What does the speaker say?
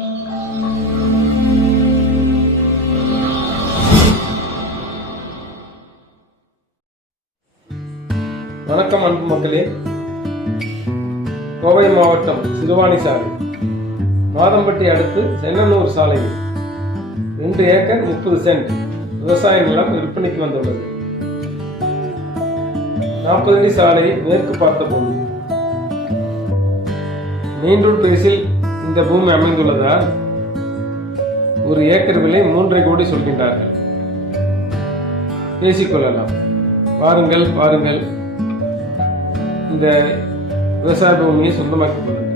வணக்கம் அன்பு மக்களே. கோவை மாவட்டம் சிறுவாணி சாலை மாதம்பட்டி அடுத்து சென்னனூர் சாலையில் ரெண்டு ஏக்கர் முப்பது சென்ட் விவசாய நிலம் விற்பனைக்கு வந்துள்ளது. நாற்பது அடி மேற்கு பார்த்தபோது. மீண்டும் பேசில் இந்த பூமி அமைந்துள்ளதால் ஒரு ஏக்கர் விலை மூன்றரை கோடி சொல்கின்றார்கள். பேசிக்கொள்ளலாம். பாருங்கள் பாருங்கள். இந்த விவசாய பூமியை சொந்தமாக்கிக் கொள்ளுங்கள்.